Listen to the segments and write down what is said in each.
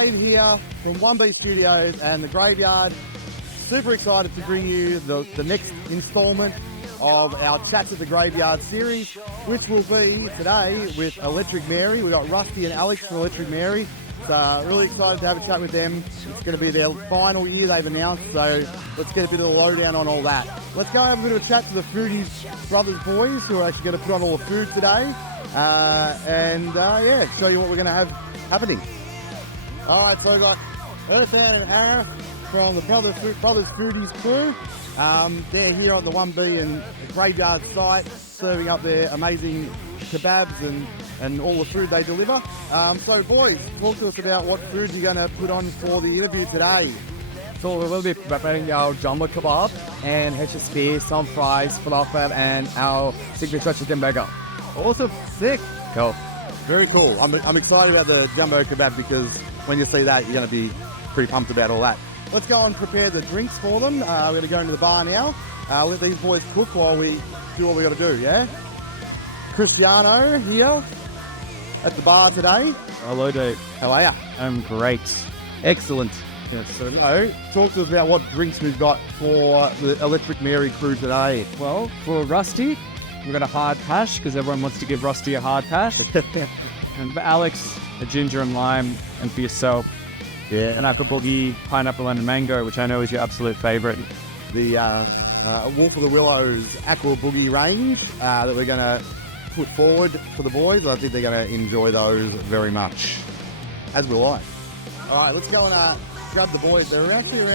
Dave here from 1B Studios and the Graveyard. Super excited to bring you the next instalment of our Chats at the Graveyard series, which will be today with Electric Mary. We've got Rusty and Alex from Electric Mary. So really excited to have a chat with them. It's going to be their final year, they've announced, so let's get a bit of a lowdown on all that. Let's go have a bit of a chat to the Foodies Brothers boys who are actually going to put on all the food today. Show you what we're going to have happening. All right, so we've got Earthan and Hannah from the Brothers Foodies crew. They're here on the 1B and Graveyard site, serving up their amazing kebabs and all the food they deliver. So boys, talk to us about what food you're going to put on for the interview today. So we will be preparing our jumbo kebab and HSP, some fries, falafel, and our signature chicken burger. Awesome, sick. Cool. Very cool. I'm excited about the jumbo kebab because when you see that, you're going to be pretty pumped about all that. Let's go and prepare the drinks for them. We're going to go into the bar now. Let these boys cook while we do what we got to do, yeah? Cristiano here at the bar today. Hello, Dave. How are you? I'm great. Excellent. Yes, so talk to us about what drinks we've got for the Electric Mary crew today. Well, for Rusty, we've got a hard pash because everyone wants to give Rusty a hard pash. And for Alex, a ginger and lime, and for yourself, an aqua boogie, pineapple and mango, which I know is your absolute favourite. The Wolf of the Willows Aqua Boogie range that we're going to put forward for the boys. I think they're going to enjoy those very much, as will I. All right, let's go and grab the boys. They're actually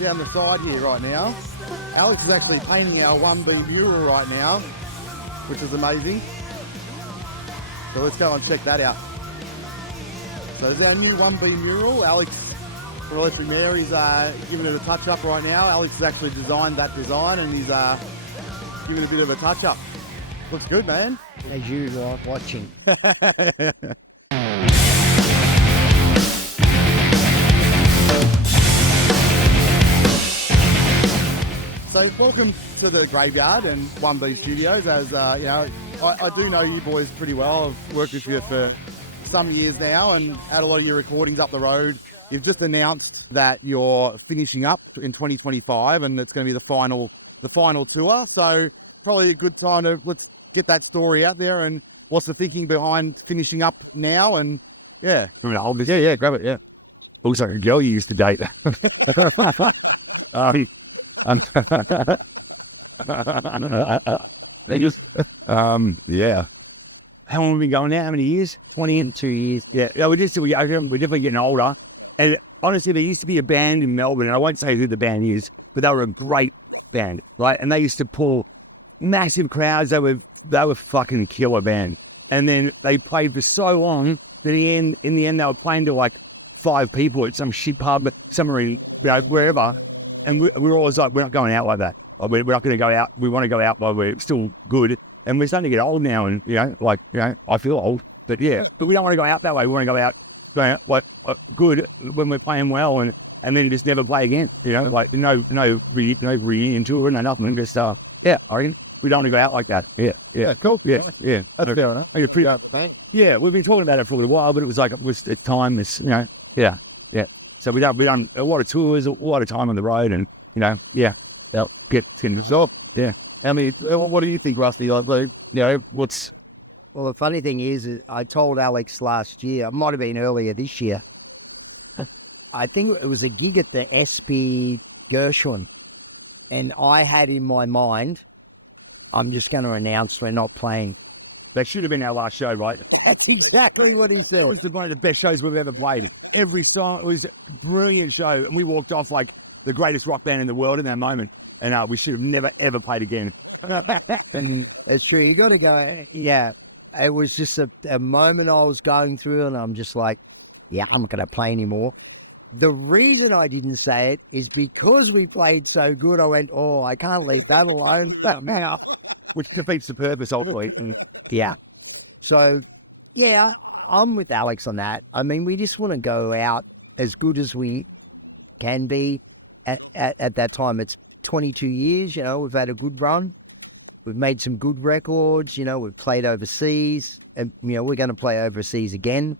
down the side here right now. Alex is actually painting our 1B mural right now, which is amazing. So let's go and check that out. So there's our new 1B mural. Alex from Electric Mary's giving it a touch-up right now. Alex has actually designed that design and he's giving it a bit of a touch-up. Looks good, man. As you like watching. So welcome to the Graveyard and 1B Studios. As I do know you boys pretty well. I've worked with you for some years now and had a lot of your recordings up the road. You've just announced that you're finishing up in 2025 and it's going to be the final tour. So probably a good time to let's get that story out there and what's the thinking behind finishing up now and grab it, yeah. Looks like a girl you used to date. They just, yeah. How long have we been going now? How many years? 22 years. Yeah, we're definitely getting older. And honestly, there used to be a band in Melbourne, and I won't say who the band is, but they were a great band, right? And they used to pull massive crowds. They were fucking killer band. And then they played for so long that in the end, they were playing to like 5 people at some shit pub somewhere in, wherever. And we were always like, we're not going out like that. We're not going to go out. We want to go out while we're still good. And we're starting to get old now. And, I feel old. But yeah, but we don't want to go out that way. We want to go out good when we're playing well and then just never play again. Like no reunion tour, no nothing. Just, I reckon we don't want to go out like that. Yeah, cool. Yeah. That's fair enough. Yeah, we've been talking about it for a little while, but it was at time. Yeah. So we done a lot of tours, a lot of time on the road, and they'll get things off. Yeah. I mean, what do you think, Rusty? What's... Well, the funny thing is I told Alex last year, it might have been earlier this year, I think it was a gig at the SP Gershwin, and I had in my mind, I'm just going to announce we're not playing. That should have been our last show, right? That's exactly what he said. It was one of the best shows we've ever played. Every song, it was a brilliant show, and we walked off like the greatest rock band in the world in that moment, and we should have never, ever played again. That's true. You got to go, yeah. It was just a moment I was going through, and I'm just like, yeah, I'm not going to play anymore. The reason I didn't say it is because we played so good. I went, I can't leave that alone now. Which defeats the purpose, ultimately. Yeah. So, yeah, I'm with Alex on that. I mean, we just want to go out as good as we can be. At that time, it's 22 years, we've had a good run. We've made some good records, we've played overseas, and, we're going to play overseas again.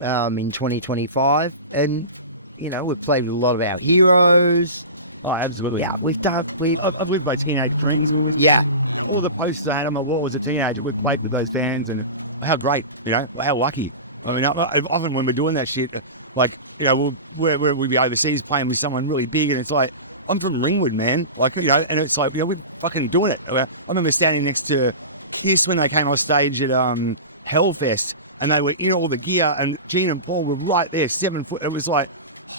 in 2025. And, you know, we've played with a lot of our heroes. Oh, absolutely. Yeah, I've lived by teenage friends. yeah, All the posters I had on my wall as a teenager, we've played with those fans, and how great, you know, how lucky. I mean, often when we're doing that shit, like, you know, we'll be overseas playing with someone really big, and it's like, I'm from Ringwood, man. Like, you know, and it's like, you know, we're fucking doing it. I remember standing next to Kiss when they came off stage at Hellfest, and they were in all the gear, and Gene and Paul were right there, 7 foot. It was like,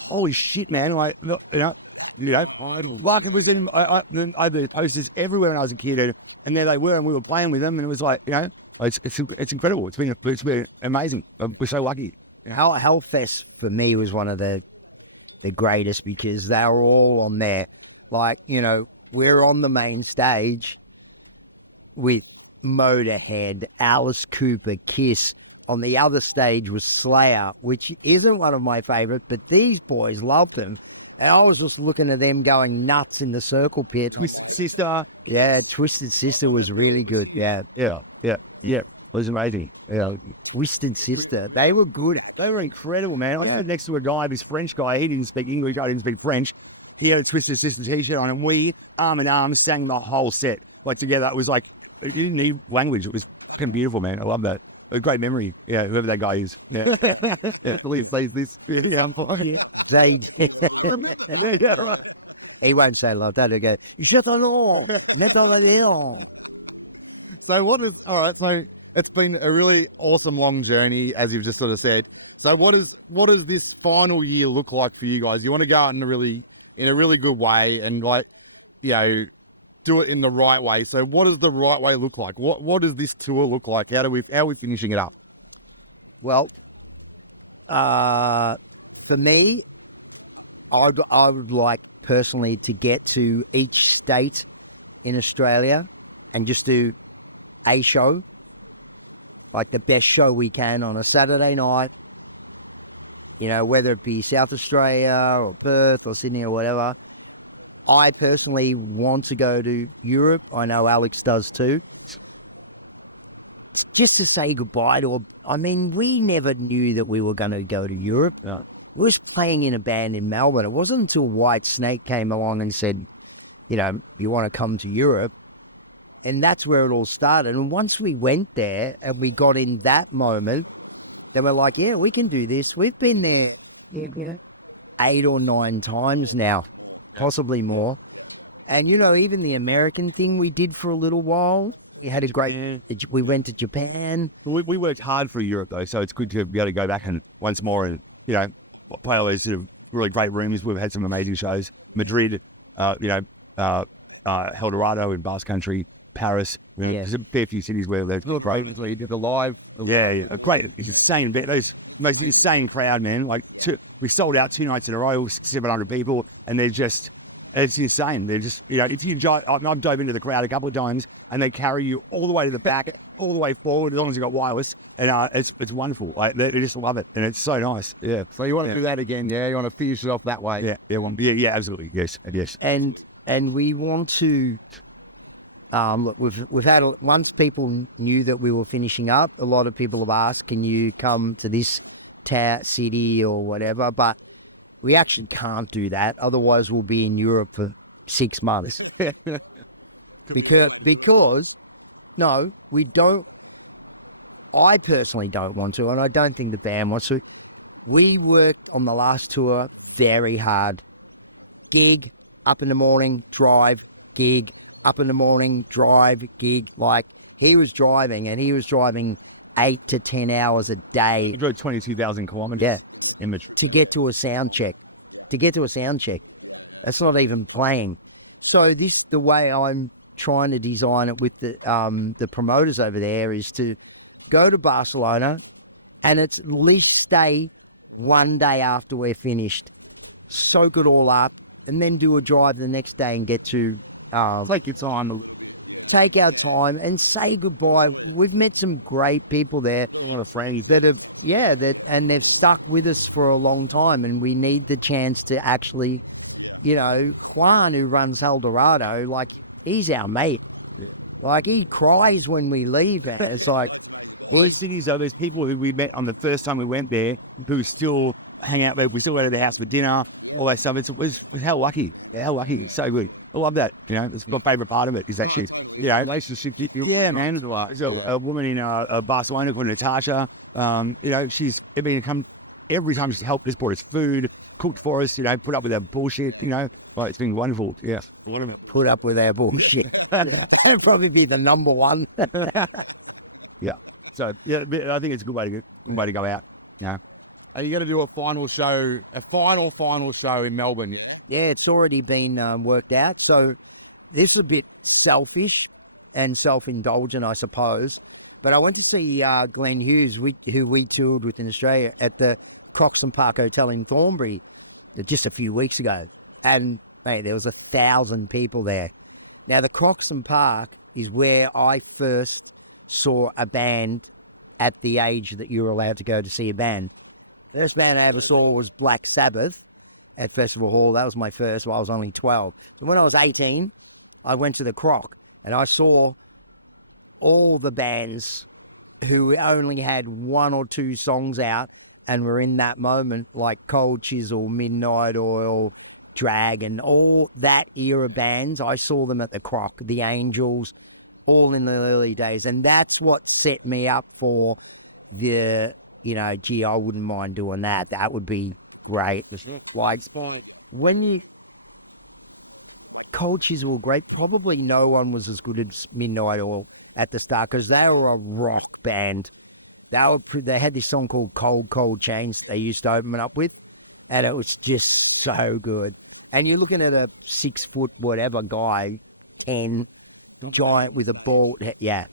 holy shit, man. Like, you know, like it was in, I had the posters everywhere when I was a kid, and there they were, and we were playing with them, and it was like, you know, it's incredible. It's been amazing. We're so lucky. Hellfest for me was one of the greatest, because they were all on there. Like, you know, we're on the main stage with Motorhead, Alice Cooper, Kiss. On the other stage was Slayer, which isn't one of my favorite, but these boys loved them. And I was just looking at them going nuts in the circle pit. Twisted Sister. Yeah, Twisted Sister was really good. Yeah. It was amazing. Yeah. Twisted Sister. They were good. They were incredible, man. I was next to a guy, this French guy. He didn't speak English. I didn't speak French. He had a Twisted Sister t-shirt on, and we, arm in arm, sang the whole set. Like, together. It was like, you didn't need language. It was beautiful, man. I love that. A great memory. Yeah, whoever that guy is. Yeah. Believe this. Yeah. Age. Yeah, right. He won't say like that. He'll go, je t'adore, ne t'adore. So all right, so it's been a really awesome long journey, as you've just sort of said. So what does this final year look like for you guys? You want to go out in a really good way, and, like, you know, do it in the right way. So what does the right way look like? What does this tour look like? How are we finishing it up? Well, for me, I would like personally to get to each state in Australia and just do a show, like the best show we can on a Saturday night, you know, whether it be South Australia or Perth or Sydney or whatever. I personally want to go to Europe. I know Alex does too. Just to say goodbye to, we never knew that we were going to go to Europe. Yeah. We was playing in a band in Melbourne. It wasn't until White Snake came along and said, you know, you want to come to Europe. And that's where it all started. And once we went there and we got in that moment, they were like, yeah, we can do this. We've been there 8 or 9 times now, possibly more. And, you know, even the American thing we did for a little while, we had a great, we went to Japan. We worked hard for Europe, though, so it's good to be able to go back and once more and, you know, play all those sort of really great rooms. We've had some amazing shows. Madrid, El Dorado in Basque Country, Paris. There's a fair few cities where they've great. You did the live. Yeah, great. It's insane. Those most insane crowd, man. Like, we sold out 2 nights in a row, 700 people, and they're just, it's insane. They're just, you know, if you I've dove into the crowd a couple of times, and they carry you all the way to the back, all the way forward, as long as you've got wireless. And it's wonderful. Like, they just love it, and it's so nice. Yeah. So you want to do that again? Yeah. You want to finish it off that way? Yeah, absolutely. Yes. And we want to. Look, we've had once people knew that we were finishing up. A lot of people have asked, "Can you come to this city or whatever?" But we actually can't do that. Otherwise, we'll be in Europe for 6 months. because no, we don't. I personally don't want to, and I don't think the band wants to. We worked on the last tour very hard. Gig, up in the morning, drive, gig, up in the morning, drive, gig. Like, he was driving 8 to 10 hours a day. He drove 22,000 kilometers. Yeah. Image. To get to a sound check. That's not even playing. So the way I'm trying to design it with the promoters over there is to go to Barcelona and at least stay 1 day after we're finished, soak it all up, and then do a drive the next day and get to take our time and say goodbye. We've met some great people there, friends that have and they've stuck with us for a long time, and we need the chance to actually, you know, Juan, who runs El Dorado, like, he's our mate. Like, he cries when we leave, and it's like, Well, the cities, though, there's people who we met on the first time we went there who still hang out there. We still go to their house for dinner, all that stuff. It was how lucky. Yeah, how lucky. It's so good. I love that. You know, it's my favourite part of it is actually, you know, Relationship. yeah, man. There's a woman in Barcelona called Natasha. You know, she's come every time she's helped us, brought us food, cooked for us, you know, put up with our bullshit, you know. Like, it's been wonderful. Yeah. Put up with our bullshit. That'd probably be the number one. Yeah. So, yeah, I think it's a good way to go out. Yeah. Are you going to do a final show in Melbourne? Yeah, it's already been worked out. So this is a bit selfish and self-indulgent, I suppose. But I went to see Glenn Hughes, who we toured with in Australia, at the Croxton Park Hotel in Thornbury just a few weeks ago. And, mate, there was 1,000 people there. Now, the Croxton Park is where I first saw a band at the age that you were allowed to go to see a band. First band I ever saw was Black Sabbath at Festival Hall. That was my first. Well, I was only 12. And when I was 18, I went to the Croc and I saw all the bands who only had one or two songs out and were in that moment, like Cold Chisel, Midnight Oil, Drag, and all that era bands. I saw them at the Croc, the Angels, all in the early days. And that's what set me up for the, you know, gee, I wouldn't mind doing that. That would be great. Like, when you... Cold Chisel were great. Probably no one was as good as Midnight Oil at the start because they were a rock band. They had this song called Cold, Cold Chains they used to open it up with, and it was just so good. And you're looking at a 6 foot whatever guy, and giant with a bald head. Yeah.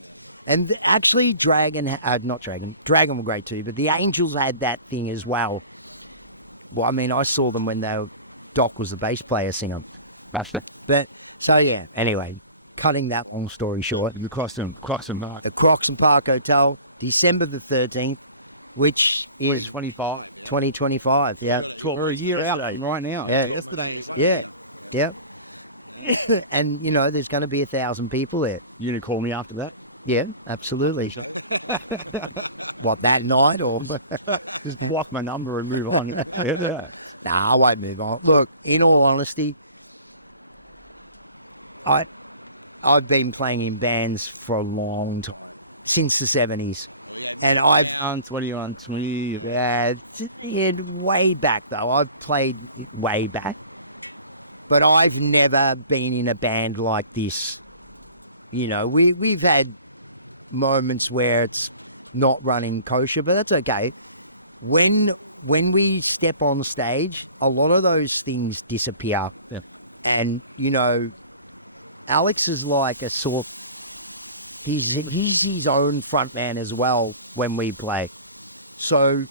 And actually Dragon were great too, but the Angels had that thing as well. Well, I mean, I saw them when Doc was the bass player singer. But, so yeah, anyway, cutting that long story short. The Croxton Park. The Croxton Park Hotel, December the 13th, which is 2025. Yeah. We're a year out right now. Yeah. Yesterday. Yeah. Yep. And, you know, there's going to be 1,000 people there. You going to call me after that? Yeah, absolutely. What, that night or? Just block my number and move on. Nah, I won't move on. Look, in all honesty, I've been playing in bands for a long time, since the 70s. And I've on 20. yeah, way back though. I've played way back, but I've never been in a band like this. You know, we've had moments where it's not running kosher, but that's okay. When we step on stage, a lot of those things disappear. Yeah. And, you know, Alex is like a sort... He's his own frontman as well when we play. So,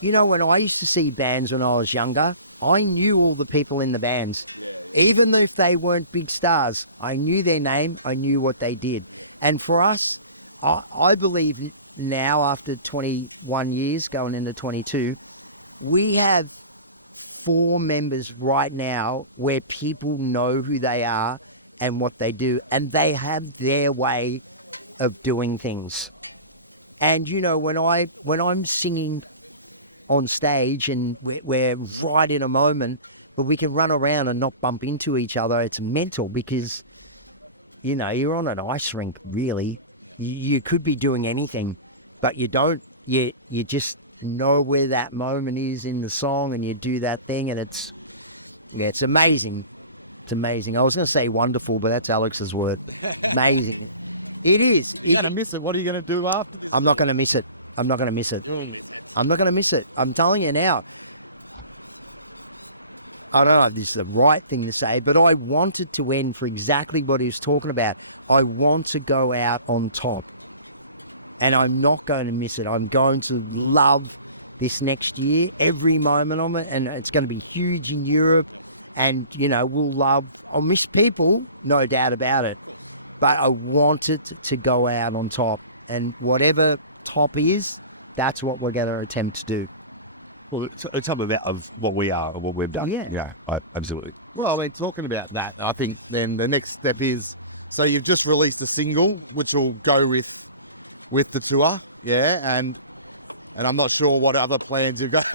you know, when I used to see bands when I was younger, I knew all the people in the bands. Even if they weren't big stars, I knew their name, I knew what they did. And for us, I believe now, after 21 years, going into 22, we have 4 members right now where people know who they are and what they do, and they have their way of doing things. And, you know, when I'm singing on stage and we're right in a moment, but we can run around and not bump into each other, it's mental because, you know, you're on an ice rink, really. You could be doing anything, but you don't. You just know where that moment is in the song and you do that thing, and it's amazing. It's amazing. I was going to say wonderful, but that's Alex's word. Amazing. It is. You're going to miss it. What are you going to do after? I'm not going to miss it. I'm not going to miss it. I'm not going to miss it. I'm telling you now. I don't know if this is the right thing to say, but I want it to end for exactly what he was talking about. I want to go out on top, and I'm not going to miss it. I'm going to love this next year, every moment of it, and it's going to be huge in Europe, and, you know, I'll miss people, no doubt about it, but I want it to go out on top, and whatever top is, that's what we're going to attempt to do. Well, it's some of what we are or what we've done. Yeah. Absolutely. Well, I mean, talking about that, I think then the next step is, so you've just released a single, which will go with with the tour. Yeah, and I'm not sure what other plans you've got.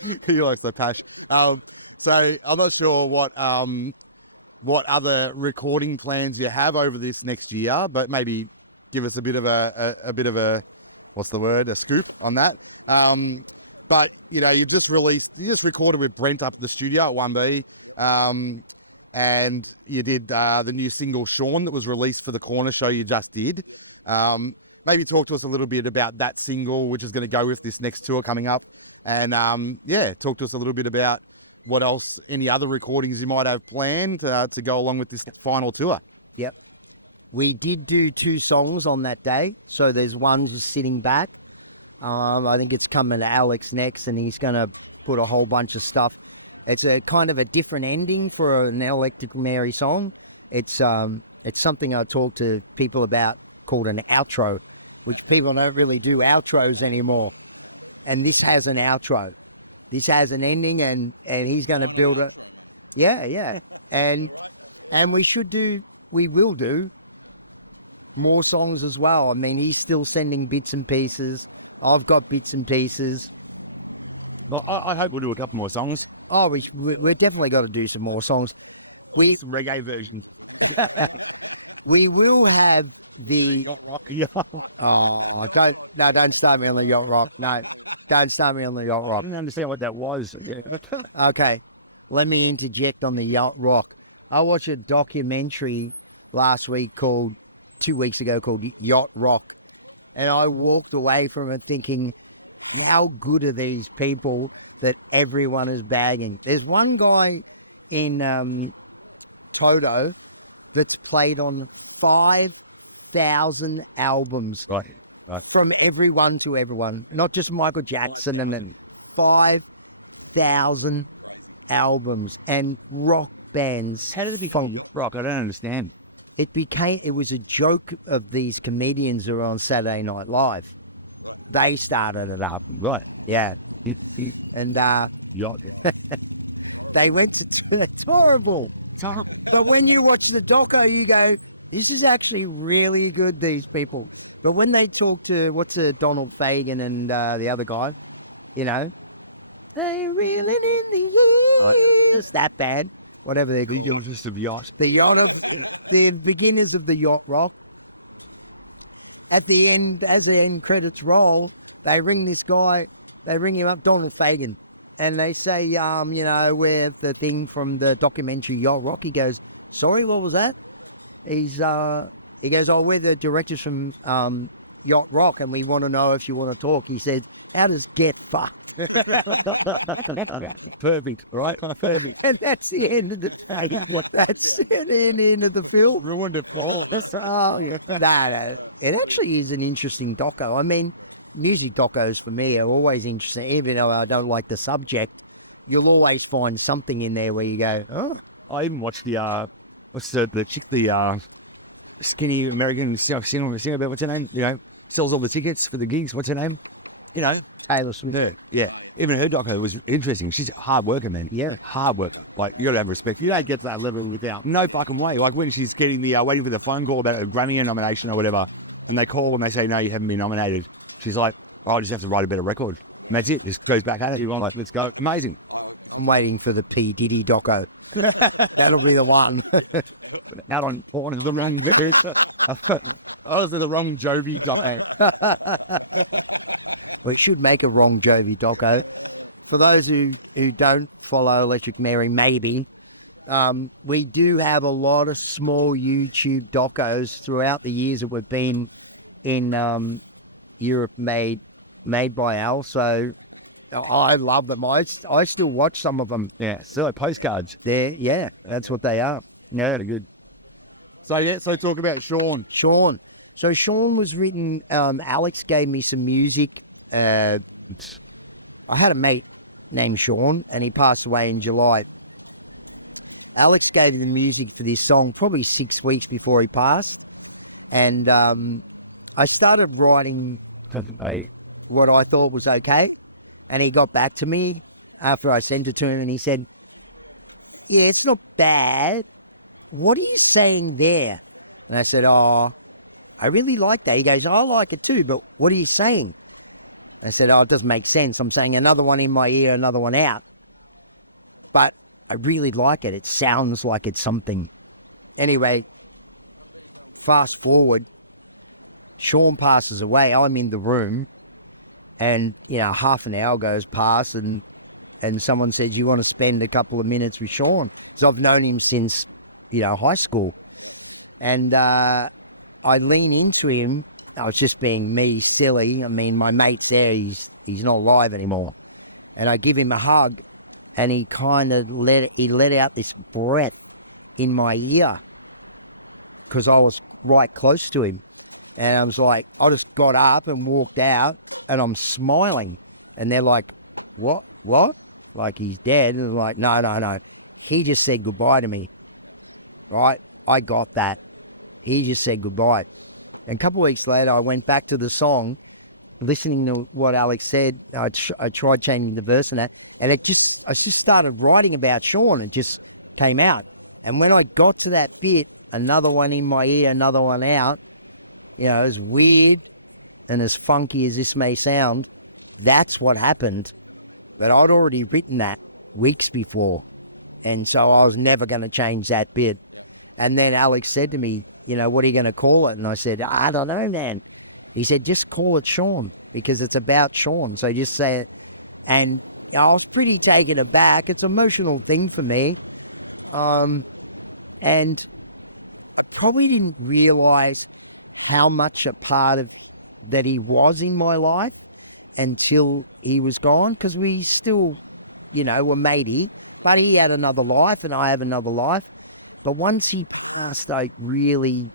You like the passion. So I'm not sure what other recording plans you have over this next year, but maybe give us a bit of a what's the word, a scoop on that. But you just recorded with Brent up at the studio at 1B, and you did the new single Sean that was released for the Corner show you just did. Maybe talk to us a little bit about that single, which is going to go with this next tour coming up, and talk to us a little bit about what else, any other recordings you might have planned to go along with this final tour. Yep. We did do 2 songs on that day. So there's one sitting back. I think it's coming to Alex next, and he's going to put a whole bunch of stuff. It's a kind of a different ending for an Electric Mary song. It's something I talk to people about called an outro, which people don't really do outros anymore. And this has an outro. This has an ending, and he's going to build it. Yeah. And we will do more songs as well. I mean, he's still sending bits and pieces. I've got bits and pieces. Well, I hope we'll do a couple more songs. Oh, we're definitely got to do some more songs. Some reggae version. We will have the... Oh, don't start me on the yacht rock. No, don't start me on the yacht I rock. didn't understand what that was. Yeah. Okay, let me interject on the yacht rock. I watched a documentary 2 weeks ago called Yacht Rock. And I walked away from it thinking, how good are these people that everyone is bagging? There's one guy in Toto that's played on 5,000 albums. Right. From everyone to everyone, not just Michael Jackson, and then 5,000 albums and rock bands. How did it become rock? I don't understand. It was a joke of these comedians who are on Saturday Night Live. They started it up. Right. Yeah. And Yacht. they went to, it's horrible. But when you watch the doco, you go, this is actually really good, these people. But when they talk to, Donald Fagen and the other guy, they really did it's that bad. Whatever they're The Genesis of Yacht. The beginners of the yacht rock. At the end, as the end credits roll, they ring this guy, they ring him up, Donald Fagen, and they say, we're the thing from the documentary Yacht Rock. He goes, sorry, what was that? He goes, oh, we're the directors from Yacht Rock, and we want to know if you want to talk. He said, how does get fucked? Perfect, right? Perfect. And that's the end of the that's the end of the film. Ruined it, Paul. Oh, yeah. No. It actually is an interesting doco. I mean, music docos for me are always interesting. Even though I don't like the subject, you'll always find something in there where you go, oh. I even watched the chick, the skinny American singer, what's her name? Sells all the tickets for the gigs. What's her name? Taylor Swift. Yeah. Even her doco was interesting. She's a hard worker, man. Yeah. Hard worker. Like, you got to have respect. You don't get to that level without no fucking way. Like, when she's getting waiting for the phone call about a Grammy nomination or whatever, and they call and they say, no, you haven't been nominated. She's like, oh, I just have to write a better record. And that's it. Just goes back at it. Like, let's go. Amazing. I'm waiting for the P. Diddy doco. That'll be the one. Out on Horn of the Run. I was in the wrong Jovi doco. Well, it should make a wrong Jovi doco. For those who don't follow Electric Mary, maybe, we do have a lot of small YouTube docos throughout the years that we've been in Europe made by Al. So I love them. I still watch some of them. Yeah, still like postcards. Yeah, that's what they are. Yeah, they're good. So talk about Sean. So Sean was written, Alex gave me some music. I had a mate named Sean, and he passed away in July. Alex gave me the music for this song probably 6 weeks before he passed. And I started writing what I thought was okay. And he got back to me after I sent it to him, and he said, yeah, it's not bad. What are you saying there? And I said, I really like that. He goes, I like it too, but what are you saying? I said, oh, it doesn't make sense. I'm saying another one in my ear, another one out. But I really like it. It sounds like it's something. Anyway, fast forward, Sean passes away. I'm in the room and, half an hour goes past and someone says, you want to spend a couple of minutes with Sean? So I've known him since, high school. And I lean into him. I was just being me, silly. I mean, my mate's there. He's not alive anymore. And I give him a hug, and he kind of let out this breath in my ear because I was right close to him. And I was like, I just got up and walked out, and I'm smiling. And they're like, what? Like he's dead? And I'm like, no. He just said goodbye to me. Right? I got that. He just said goodbye. And a couple of weeks later, I went back to the song, listening to what Alex said. I tried changing the verse and that, and I just started writing about Sean. It just came out. And when I got to that bit, another one in my ear, another one out, as weird and as funky as this may sound, that's what happened. But I'd already written that weeks before. And so I was never going to change that bit. And then Alex said to me, what are you going to call it? And I said, I don't know, man. He said, just call it Sean because it's about Sean. So just say it. And I was pretty taken aback. It's an emotional thing for me. And probably didn't realize how much a part of that he was in my life until he was gone, because we still, were matey, but he had another life and I have another life. But once he passed, I really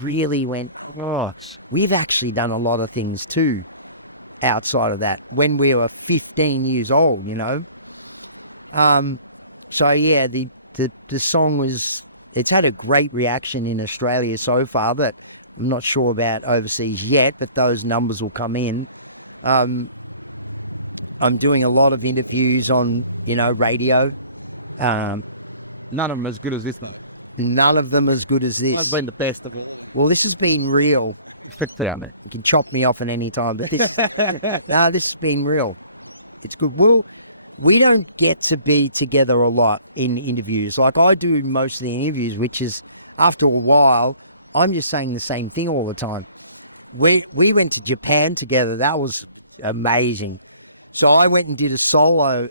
went, oh, we've actually done a lot of things too outside of that when we were 15 years old, So yeah, the song it's had a great reaction in Australia so far, but I'm not sure about overseas yet, but those numbers will come in. I'm doing a lot of interviews on, radio. None of them as good as this one. None of them as good as this. That's been the best of it. Well, this has been real. You can chop me off at any time. No, this has been real. It's good. Well, we don't get to be together a lot in interviews. Like I do most of the interviews, which is after a while, I'm just saying the same thing all the time. We went to Japan together. That was amazing. So I went and did a solo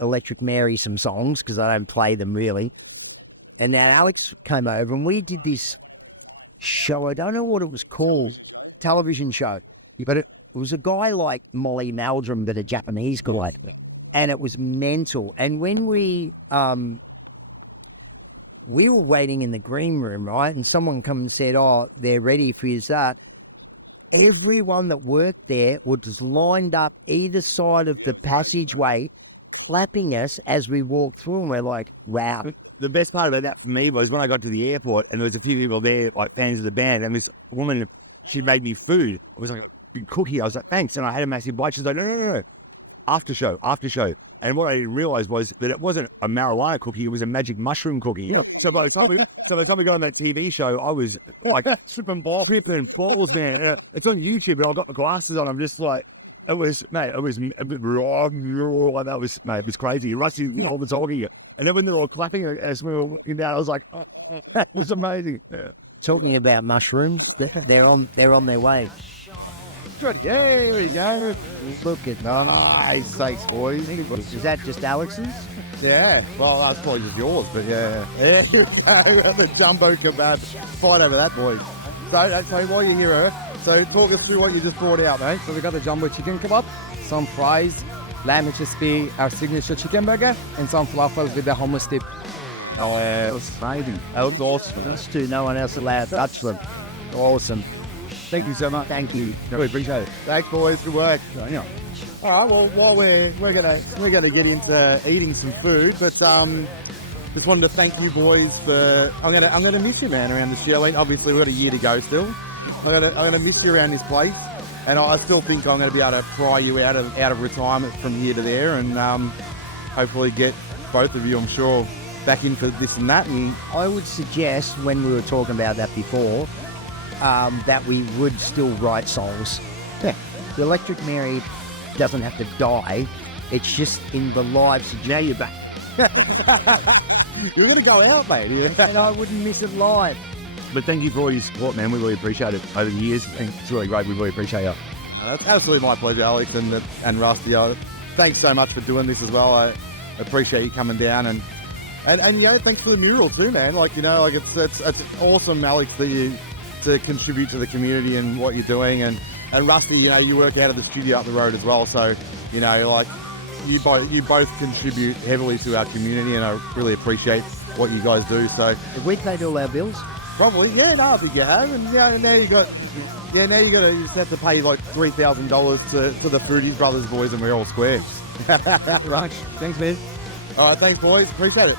Electric Mary some songs because I don't play them really. And then Alex came over and we did this show. I don't know what it was called, television show, but it was a guy like Molly Meldrum, but a Japanese guy. And it was mental. And when we were waiting in the green room, right? And someone come and said, oh, they're ready for you that. Everyone that worked there was lined up either side of the passageway, flapping us as we walked through, and we're like, wow. The best part about that for me was when I got to the airport and there was a few people there, like fans of the band, and this woman, she made me food. It was like a big cookie. I was like, thanks. And I had a massive bite. She's like, no. After show. And what I didn't realize was that it wasn't a marijuana cookie, it was a magic mushroom cookie. Yeah. So by the time we got on that TV show, I was like tripping balls, man. It's on YouTube and I've got my glasses on. I'm just like, it was a bit raw. That was, mate, it was crazy. Rusty, all the talking. And then when they were clapping as we were walking down, I was like, oh, that was amazing. Yeah. Talking about mushrooms, they're on their way. Good. Yeah, here we go. Look at nice steaks, boys. Is that just Alex's? Yeah. Well, that's probably just yours, but yeah. There you go. The jumbo kebab. Fight over that, boys. So while you're here, so talk us through what you just brought out, mate. So we got the jumbo chicken kebab, some fries, lamb HSP, our signature chicken burger, and some falafel with the hummus dip. Oh, yeah. It was amazing. That was awesome. Those two, no one else allowed to touch them. Awesome. Thank you so much. Thank you. Really appreciate it. Thanks, boys. Good work. All right. Well, while we're gonna get into eating some food, but just wanted to thank you boys for. I'm gonna miss you, man, around the show. Obviously, we've got a year to go still. I'm gonna miss you around this place, and I still think I'm gonna be able to pry you out of retirement from here to there, and hopefully get both of you, I'm sure, back in for this and that. And I would suggest, when we were talking about that before, that we would still write songs. Yeah. The Electric Mary doesn't have to die. It's just in the lives of... Now you're back. You're going to go out, mate. and I wouldn't miss it live. But thank you for all your support, man. We really appreciate it over the years. And it's really great. We really appreciate it. That's absolutely my pleasure, Alex and Rusty. Thanks so much for doing this as well. I appreciate you coming down and thanks for the mural too, man. It's awesome, Alex, that you to contribute to the community and what you're doing. And Rusty, you work out of the studio up the road as well. So, you both contribute heavily to our community, and I really appreciate what you guys do. So Have we paid all our bills? probably, yeah, no, I think you have. And now you just have to pay like $3,000 to the Fruities Brothers boys, and we're all square. Right. Thanks, man. All right, thanks, boys. Appreciate it.